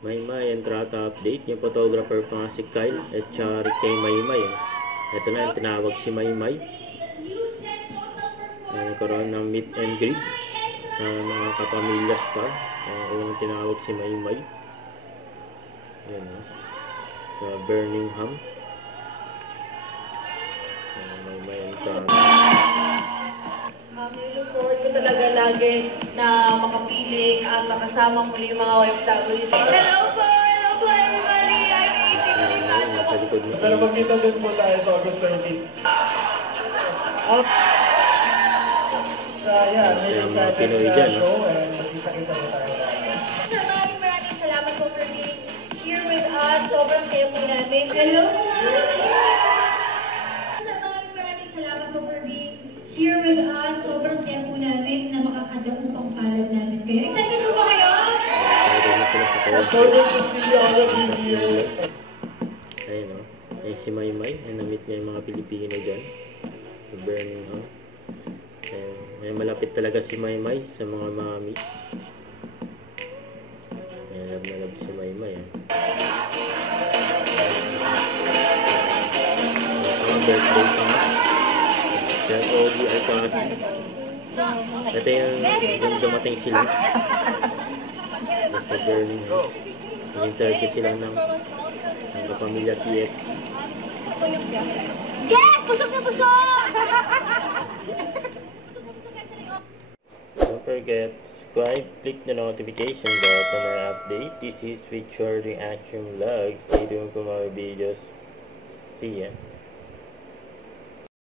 Maymay and Trata update. Yung photographer pa nga si Kyle at saka kay Maymay. Ito na yung tinawag si Maymay. Nagkaroon ng meet and greet sa mga kapamilya star. Unang tinawag si Maymay. Yan sa Birmingham. Maymay and Trata. Look forward ko talaga lagi na makapiling at makasama mo yung mga OFWs. Hello po everybody! I'm 18. Pero magkita din po tayo sa August 20. Yan, yung mga Pinoy dyan, no? Magkita-kita po tayo. Maraming salamat po for being here with us. Sobrang saya po namin. Hello! Maraming salamat po for being here with us. Sobrang saya po namin na makakadaong pang palad namin kayo. Excited po ba kayo? Excited to see all of you here. Ayun, no? Ay, si Maymay. Ay, na-meet niya yung mga Pilipino dyan. Sa Birmingham. May malapit talaga si Maymay sa mga mami. May love na love si Maymay. Ang birthday pa nga. Sir Ogie Arcasi. Ito yung dumating sila. Sa Birmingham. Nag-interview sila ng kapamilya TXC. Yes! Busog na busog! Don't forget, subscribe, click the notification bell for more update. This is Richard Reaction Vlog. Stay tuned for more videos. See ya.